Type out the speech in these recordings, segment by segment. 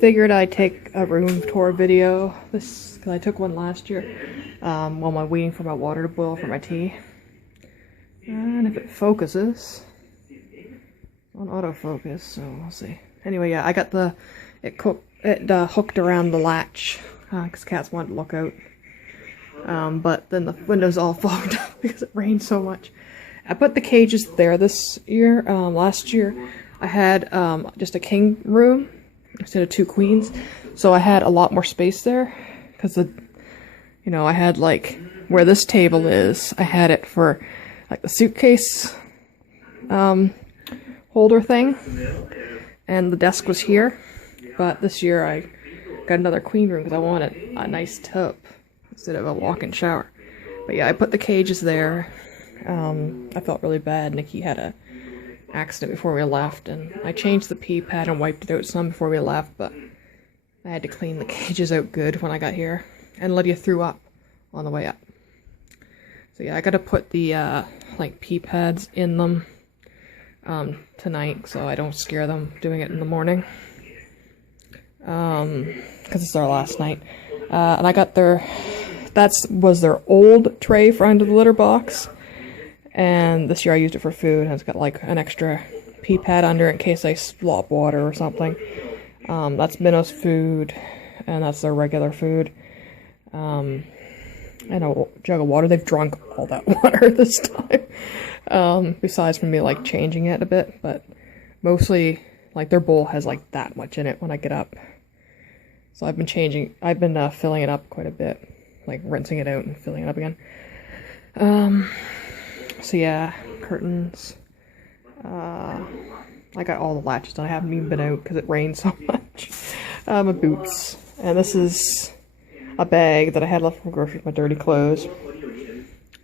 Figured I'd take a room tour video, because I took one last year while I'm waiting for my water to boil for my tea. And if it focuses, on autofocus, so we'll see. Anyway, yeah, I got it hooked around the latch, because cats wanted to look out. But then the windows all fogged up because it rained so much. I put the cages there this year. Last year I had just a king room instead of 2 queens, so I had a lot more space there, because I had like where this table is, I had it for like the suitcase holder thing, and the desk was here. But this year I got another queen room because I wanted a nice tub instead of a walk-in shower. But yeah, I put the cages there. I felt really bad. Nikki had a accident before we left, and I changed the pee pad and wiped it out some before we left, but I had to clean the cages out good when I got here, and Lydia threw up on the way up. So yeah, I gotta put the like pee pads in them tonight so I don't scare them doing it in the morning, because it's our last night. And I got that was their old tray for under the litter box. And this year I used it for food, and it's got like an extra pee pad under it in case I slop water or something. That's Minnows' food, and that's their regular food. And a jug of water. They've drunk all that water this time. Besides from me like changing it a bit, but mostly like their bowl has like that much in it when I get up. So I've been filling it up quite a bit, like rinsing it out and filling it up again. So yeah, curtains. I got all the latches done. I haven't even been out because it rained so much. My boots. And this is a bag that I had left from groceries, my dirty clothes.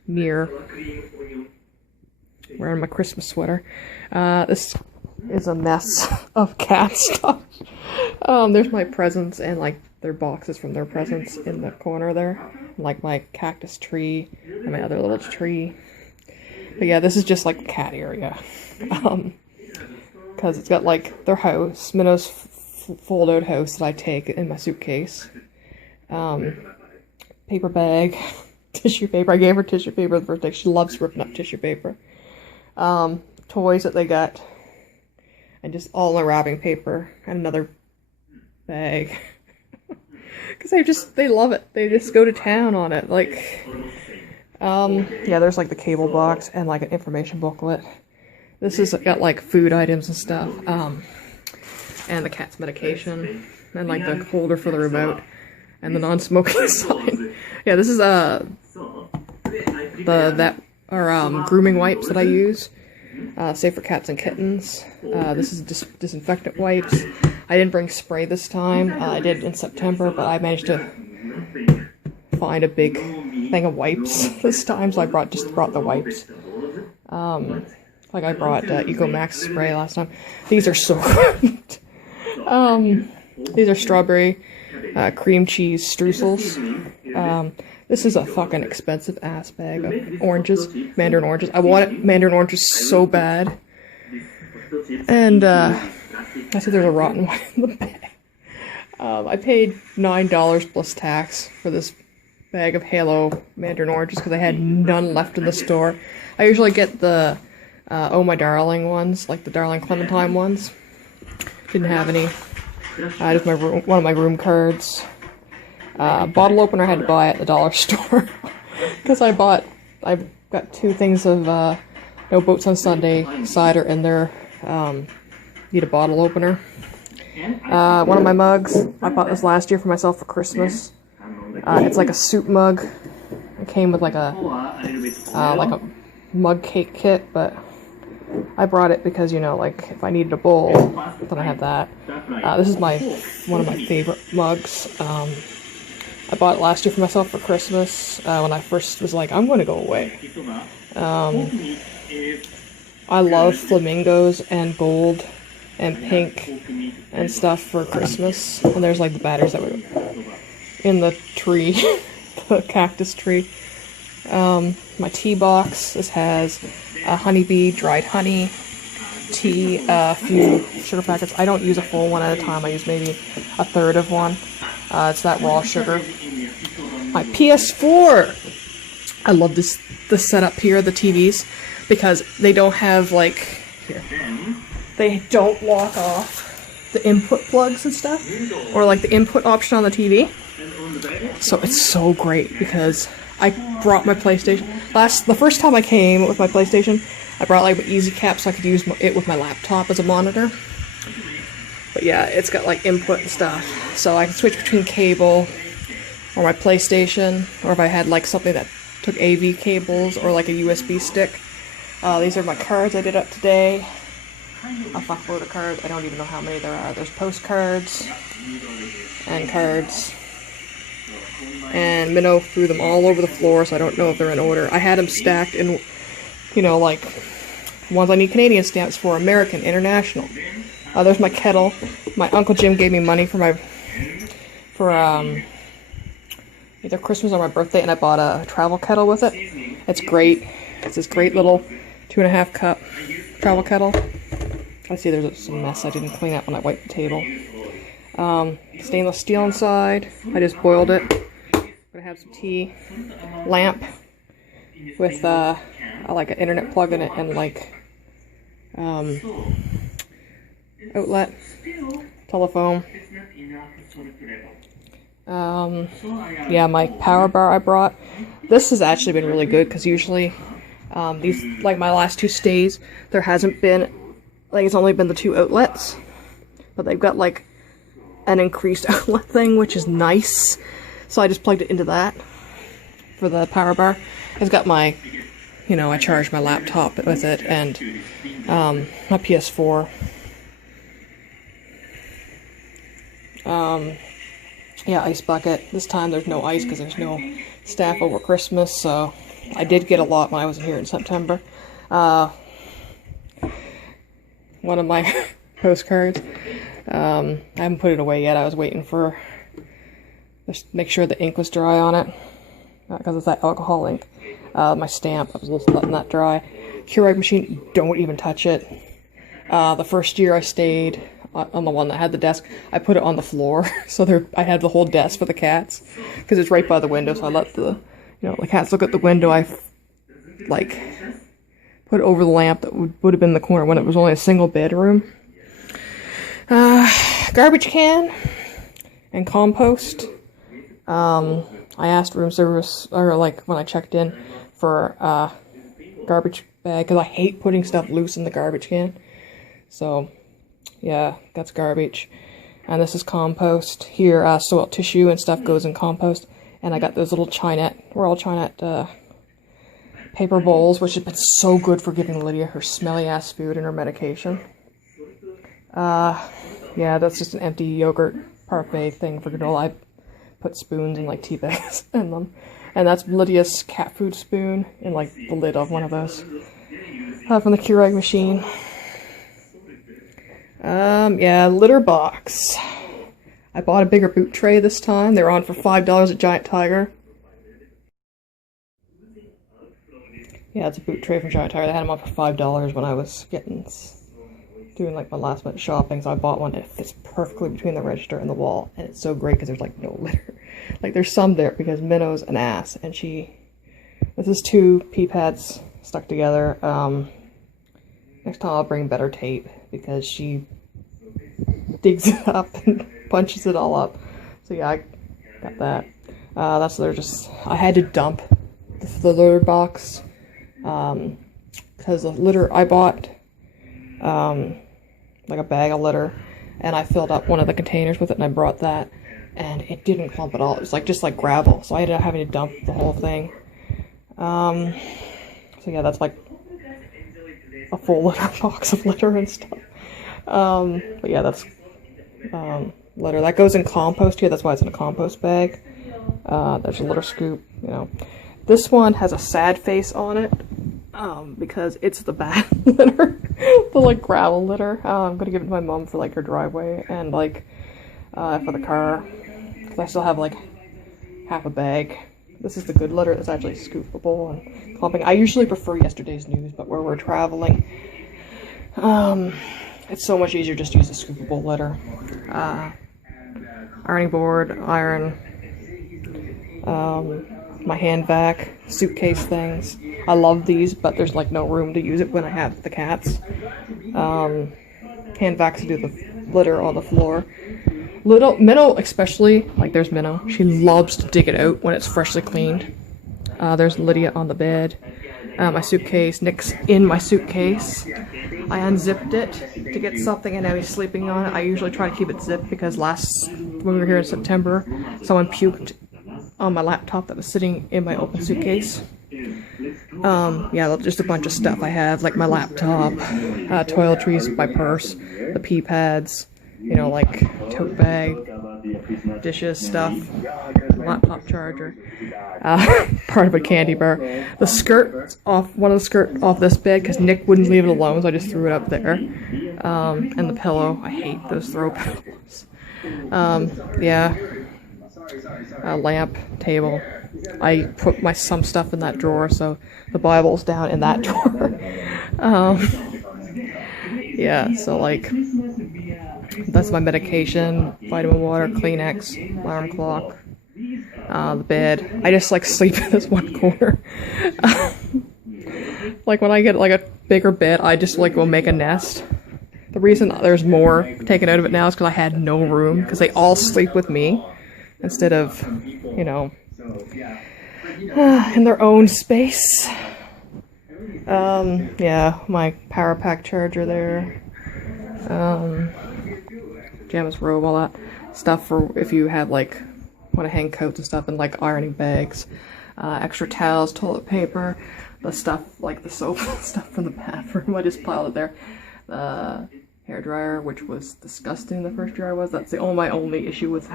Mirror. Wearing my Christmas sweater. This is a mess of cat stuff. There's my presents and like their boxes from their presents in the corner there. Like my cactus tree and my other little tree. But yeah, this is just like cat area. Because it's got like their house, Minnows' fold-out house that I take in my suitcase. Paper bag, tissue paper. I gave her tissue paper the first day. She loves ripping up tissue paper. Toys that they got. And just all in the wrapping paper. And another bag. Because they love it. They just go to town on it. Like, yeah, there's like the cable box and like an information booklet. This has got like food items and stuff. And the cat's medication. And like the holder for the remote. And the non-smoking sign. Yeah, this is grooming wipes that I use. Safe for cats and kittens. This is disinfectant wipes. I didn't bring spray this time. I did in September, but I managed to find a big thing of wipes this time, so I just brought the wipes. Like I brought Eco Max spray last time. These are so good. These are strawberry cream cheese streusels. This is a fucking expensive ass bag of oranges, mandarin oranges. I wanted mandarin oranges so bad. And I see there's a rotten one in the bag. I paid $9 plus tax for this bag of Halo mandarin oranges because I had none left in the store. I usually get the Oh My Darling ones, like the Darling Clementine ones. Didn't have any. Just one of my room cards. Bottle opener I had to buy at the dollar store because I got 2 things of No Boats on Sunday cider in there. Need a bottle opener. One of my mugs, I bought this last year for myself for Christmas. It's like a soup mug. It came with like a mug cake kit, but I brought it because, like if I needed a bowl, then I have that. This is one of my favorite mugs. I bought it last year for myself for Christmas when I first was like, I'm going to go away. I love flamingos and gold and pink and stuff for Christmas. And there's like the batteries that were in the tree, the cactus tree. My tea box, this has a honeybee, dried honey, tea, a few sugar packets. I don't use a full one at a time. I use maybe a third of one. It's that raw sugar. My PS4. I love this setup here, the TVs, because they don't have like here. They don't lock off the input plugs and stuff, or like the input option on the TV. So it's so great because I brought my PlayStation. The first time I came with my PlayStation, I brought like an easy cap so I could use it with my laptop as a monitor. But yeah, it's got like input and stuff, so I can switch between cable or my PlayStation, or if I had like something that took AV cables or like a USB stick. These are my cards I did up today. A fuckload of cards. I don't even know how many there are. There's postcards and cards. And Minnow threw them all over the floor, so I don't know if they're in order. I had them stacked in, you know, like, ones I need Canadian stamps for, American, international. There's my kettle. My Uncle Jim gave me money for either Christmas or my birthday, and I bought a travel kettle with it. It's great. It's this great little 2.5 cup travel kettle. I see there's some mess I didn't clean up when I wiped the table. Stainless steel inside. I just boiled it. Gonna have some tea. Lamp with like an internet plug in it and like outlet. Telephone. Yeah, my power bar I brought. This has actually been really good because usually these, like my last 2 stays, there hasn't been, like it's only been the 2 outlets, but they've got like an increased outlet thing, which is nice. So I just plugged it into that for the power bar. It's got my, you know, I charge my laptop with it, and my PS4. Yeah, ice bucket. This time there's no ice because there's no staff over Christmas, so I did get a lot when I was here in September. One of my postcards. I haven't put it away yet. I was waiting for, just make sure the ink was dry on it, because it's that alcohol ink. My stamp, I was just letting that dry. Keurig machine, don't even touch it. The first year I stayed on the one that had the desk, I put it on the floor, so there I had the whole desk for the cats, because it's right by the window, so I let the, you know, the cats look at the window. I like put it over the lamp that would have been in the corner when it was only a single bedroom. Garbage can and compost. I asked room service, or like when I checked in, for garbage bag, because I hate putting stuff loose in the garbage can. So yeah, that's garbage. And this is compost. Here, soil tissue and stuff goes in compost. And I got those little Chinette, Royal Chinette paper bowls, which have been so good for giving Lydia her smelly ass food and her medication. Yeah, that's just an empty yogurt parfait thing for granola. I put spoons and like tea bags in them. And that's Lydia's cat food spoon in like the lid of one of those. From the Keurig machine. Yeah, litter box. I bought a bigger boot tray this time. They were on for $5 at Giant Tiger. Yeah, it's a boot tray from Giant Tiger. They had them on for $5 when I was doing like my last minute shopping, so I bought one. It fits perfectly between the register and the wall, and it's so great because there's like no litter. Like there's some there because Minnow's an ass, and this is 2 pee pads stuck together. Next time I'll bring better tape because she digs it up and punches it all up. So yeah, I got that. I had to dump the litter box because the litter I bought like a bag of litter, and I filled up one of the containers with it, and I brought that, and it didn't clump at all. It was like just like gravel, so I ended up having to dump the whole thing. So yeah, that's like a full litter box of litter and stuff. But yeah, that's litter that goes in compost here. That's why it's in a compost bag. There's a litter scoop. You know, this one has a sad face on it because it's the bad litter, the like gravel litter. I'm gonna give it to my mom for like her driveway and like for the car, because I still have like half a bag. This is the good litter that's actually scoopable and clumping. I usually prefer yesterday's news, but where we're traveling, It's so much easier just to use a scoopable litter. Ironing board, iron, my hand vac, suitcase things. I love these, but there's like no room to use it when I have the cats. Hand vacs to do the litter on the floor. Minnow especially, like there's Minnow, she loves to dig it out when it's freshly cleaned. There's Lydia on the bed. My suitcase, Nick's in my suitcase. I unzipped it to get something and now he's sleeping on it. I usually try to keep it zipped because when we were here in September, someone puked on my laptop that was sitting in my open suitcase. Yeah, just a bunch of stuff I have, like my laptop, toiletries, my purse, the pee pads, you know, like tote bag, dishes, stuff, laptop charger, part of a candy bar, the skirt off, one of the skirt off this bed because Nick wouldn't leave it alone, so I just threw it up there, and the pillow. I hate those throw pillows. Yeah, a lamp, table. I put some stuff in that drawer, so the Bible's down in that drawer. Yeah, so like, that's my medication, vitamin water, Kleenex, alarm clock, the bed. I just like sleep in this one corner. Like when I get like a bigger bed, I just like will make a nest. The reason there's more taken out of it now is because I had no room, because they all sleep with me instead of, you know, in their own space. Yeah, my power pack charger there. Pajamas, robe, all that stuff for if you have like want to hang coats and stuff, and like ironing bags, extra towels, toilet paper, the stuff like the soap stuff from the bathroom. I just piled it there. The hair dryer, which was disgusting the first year I was. That's my only issue with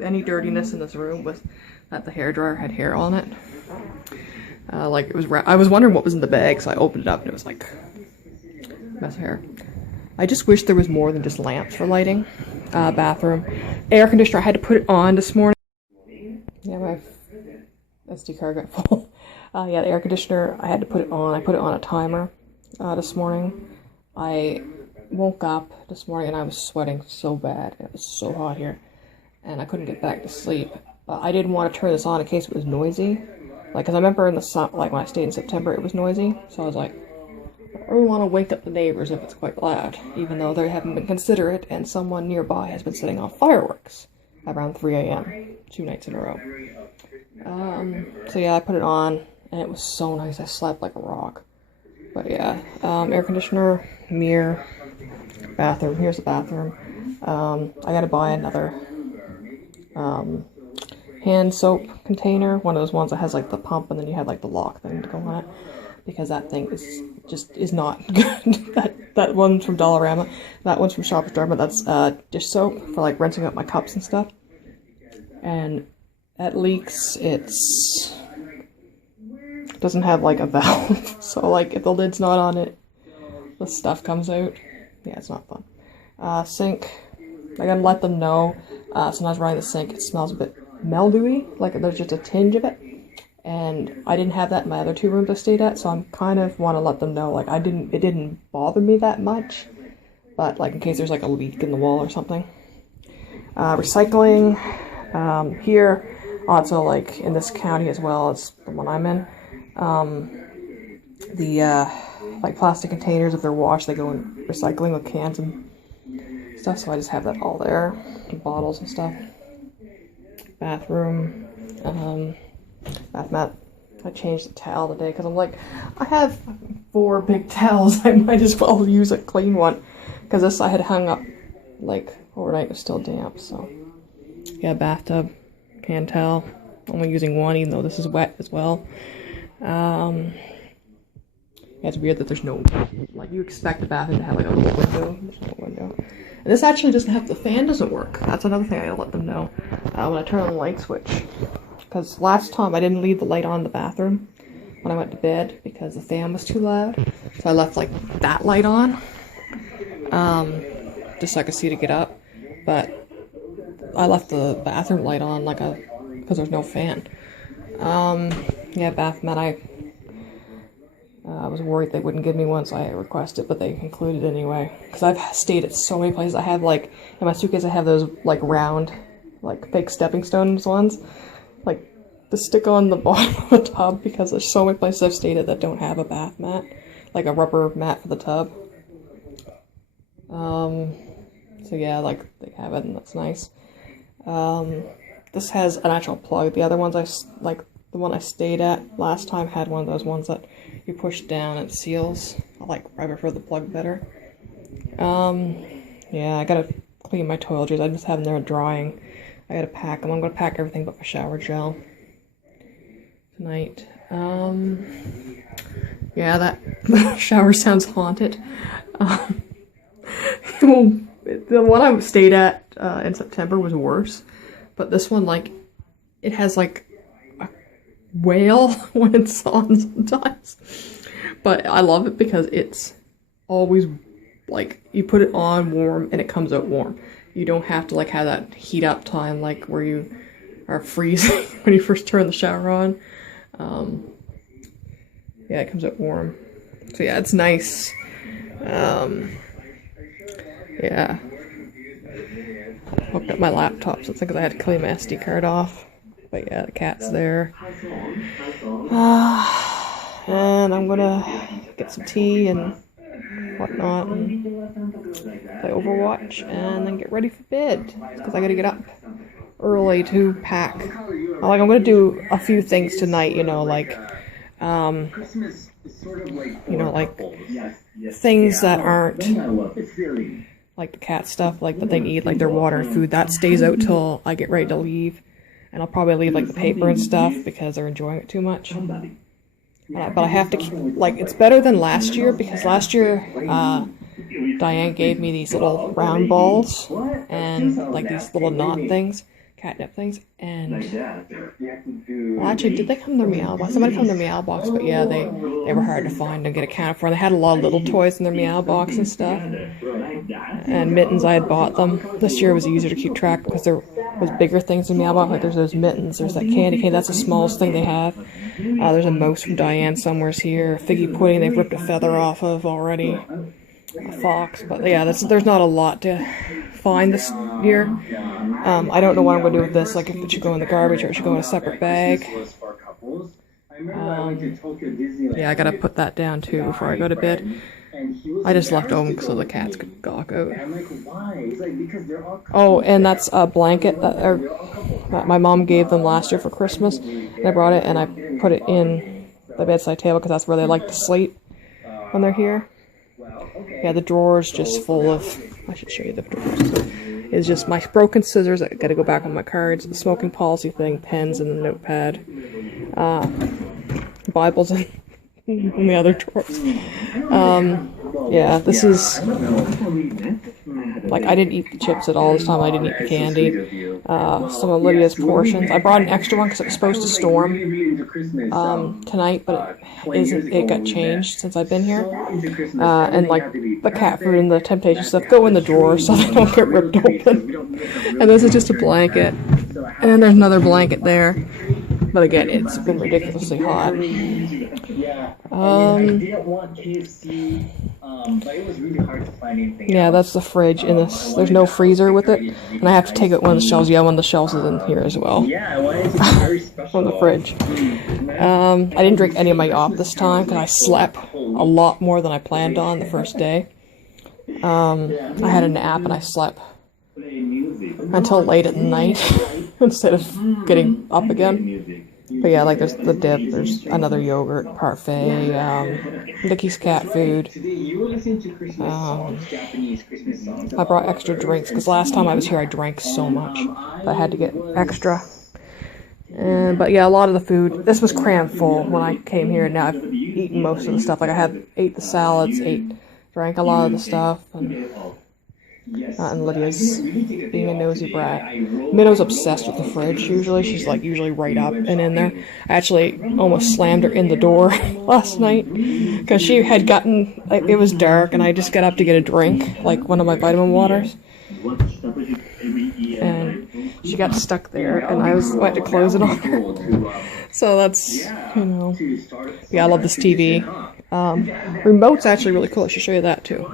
any dirtiness in this room was that the hair dryer had hair on it. Like it was. I was wondering what was in the bag, so I opened it up and it was like mess of hair. I just wish there was more than just lamps for lighting. Bathroom, air conditioner. I had to put it on this morning. Yeah, my SD card got full. Yeah, the air conditioner. I had to put it on. I put it on a timer this morning. I woke up this morning and I was sweating so bad. It was so hot here, and I couldn't get back to sleep. But I didn't want to turn this on in case it was noisy. Like, cause I remember in the summer, like when I stayed in September, it was noisy. So I was like, I don't really want to wake up the neighbors if it's quite loud, even though they haven't been considerate, and someone nearby has been setting off fireworks around 3 a.m. 2 nights in a row. So yeah, I put it on, and it was so nice. I slept like a rock. But yeah, air conditioner, mirror, bathroom. Here's the bathroom. I gotta buy another hand soap container, one of those ones that has like the pump and then you have like the lock thing to go on it, because that thing is not good. that one's from Dollarama, that one's from Shoppers Drug, but that's dish soap for like rinsing up my cups and stuff, and that leaks. It doesn't have like a valve, so like if the lid's not on it, the stuff comes out. Yeah, it's not fun. Sink, I gotta let them know. Sometimes running the sink, it smells a bit mildewy, like there's just a tinge of it, and I didn't have that in my other two rooms I stayed at, so I'm kind of want to let them know, like it didn't bother me that much, but like in case there's like a leak in the wall or something. Recycling, here, also like in this county as well as the one I'm in, like plastic containers, if they're washed, they go in recycling with cans and stuff, so I just have that all there, bottles and stuff. Bathroom, bath mat. I changed the towel today because I'm like, I have 4 big towels, I might as well use a clean one, because this I had hung up like overnight, it was still damp. So yeah, bathtub, hand towel, only using one even though this is wet as well. Yeah, it's weird that there's no, like, you expect a bathroom to have like a little window. There's no window. And this actually doesn't have, the fan doesn't work. That's another thing I gotta let them know when I turn on the light switch. Because last time I didn't leave the light on in the bathroom when I went to bed because the fan was too loud. So I left like that light on, just so I could see to get up. But I left the bathroom light on because there's no fan. Yeah, bath mat. I was worried they wouldn't give me one, so I requested, but they included anyway. Because I've stayed at so many places. I have, like, in my suitcase I have those, like, round, like, fake stepping stones ones. Like, to stick on the bottom of the tub, because there's so many places I've stayed at that don't have a bath mat. Like a rubber mat for the tub. So yeah, like, they have it, and that's nice. This has an actual plug. The other ones the one I stayed at last time had one of those ones that you push down and it seals. I prefer the plug better. Yeah, I gotta clean my toiletries. I just have them there drying. I gotta pack them. I'm gonna pack everything but my shower gel tonight. Yeah, that shower sounds haunted. Well, the one I stayed at in September was worse, but this one, like, it has like a whale when it's on sometimes. But I love it because it's always, like, you put it on warm and it comes out warm. You don't have to, like, have that heat up time, like, where you are freezing when you first turn the shower on. Yeah, it comes out warm. So yeah, it's nice. Yeah. Hooked up my laptop, so it's because I had to clean my SD card off. But yeah, the cat's there. And I'm gonna get some tea and whatnot and play Overwatch and then get ready for bed. Because I gotta get up early to pack. Like, I'm gonna do a few things tonight, you know, like, things that aren't like the cat stuff, like that they need, like their water and food, that stays out till I get ready to leave. And I'll probably leave, like, the paper and stuff because they're enjoying it too much. But I have to keep, like, it's better than last year, because last year Diane gave me these little round balls and, like, these little knot things, catnip things, and, well, actually, did they come in their meow box? Somebody come in their meow box, but yeah, they were hard to find and get accounted for. They had a lot of little toys in their meow box and stuff, and mittens. I had bought them. This year it was easier to keep track because there was bigger things in meow box, like there's those mittens, there's that candy cane, that's the smallest thing they have. There's a mouse from Diane somewhere's here, figgy pudding they've ripped a feather off of already, a fox, but yeah, there's not a lot to find this year. I don't know what I'm going to do with this, like if it should go in the garbage or it should go in a separate bag. Yeah, I gotta put that down too before I go to bed. I just left them so the cats could gawk out. Oh, and that's a blanket that my mom gave them last year for Christmas. And I brought it and I put it in the bedside table because that's where they like to sleep when they're here. Yeah, the drawer's just full of, I should show you the drawers. It's just my broken scissors, I gotta go back on my cards, the smoking policy thing, pens and the notepad, Bibles in the other drawers. Yeah, this is, like, I didn't eat the chips at all this time, I didn't eat the candy. Some of Lydia's portions. I brought an extra one because it was supposed to storm tonight, but it got changed since I've been here. And, like, the cat food and the temptation stuff go in the drawer so they don't get ripped open. And this is just a blanket. And there's another blanket there. But again, it's been ridiculously hot. Yeah, that's the fridge in this. There's no freezer with it, and I have to take it one of the shelves. Yeah, one of the shelves is in here as well. From the fridge. I didn't drink any of my op this time because I slept a lot more than I planned on the first day. I had a nap and I slept until late at night instead of getting up again. But yeah, like there's the dip, there's another yogurt, parfait, Nikki's cat food. I brought extra drinks because last time I was here I drank so much. I had to get extra. But yeah, a lot of the food, this was crammed full when I came here, and now I've eaten most of the stuff. Like I ate the salads, drank a lot of the stuff, and Lydia's being a nosy brat. Minnow's obsessed with the fridge usually. She's like usually right up and in there. I actually almost slammed her in the door last night because she had gotten, like, it was dark and I just got up to get a drink, like one of my vitamin waters. And she got stuck there and I went to close it on her. So that's, you know, yeah, I love this TV. Remote's actually really cool. I should show you that too.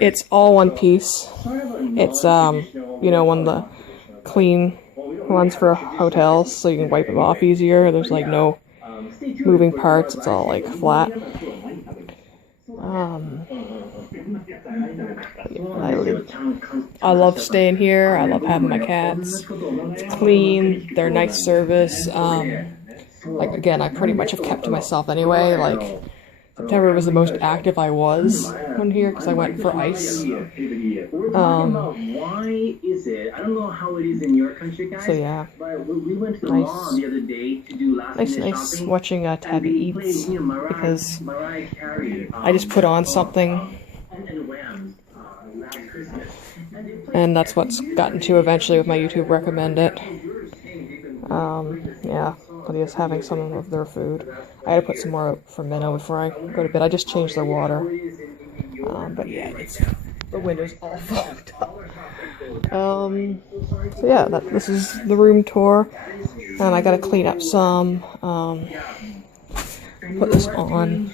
It's all one piece. It's you know, one of the clean ones for hotels, so you can wipe them off easier. There's like no moving parts. It's all like flat. I love staying here. I love having my cats. It's clean. They're nice service. Like, again, I pretty much have kept to myself anyway. Like, September was the most active I was when here because I went for ice. So yeah, nice watching Tabby eats because I just put on something, and that's what's gotten to eventually with my YouTube recommend it. Yeah, Lydia's having some of their food. I had to put some more out for Minnow before I go to bed. I just changed their water. But yeah, the window's all fogged up. So yeah, this is the room tour. And I gotta clean up some. Put this on.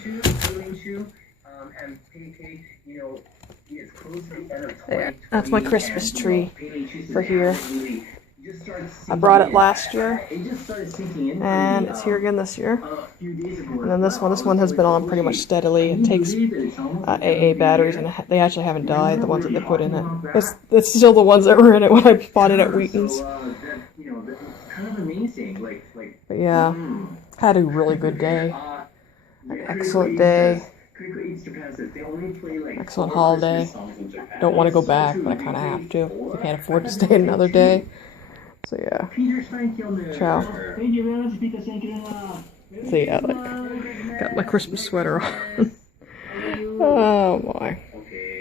There, that's my Christmas tree for here. I brought it last year, and it's here again this year. And then this one has been on pretty much steadily. It takes AA batteries, and they actually haven't died, the ones that they put in it. It's still the ones that were in it when I bought it at Wheaton's. But yeah, had a really good day. An excellent day. Excellent holiday. Don't want to go back, but I kind of have to. I can't afford to stay another day. So yeah. Ciao. So yeah, like, got my Christmas sweater on. Oh my.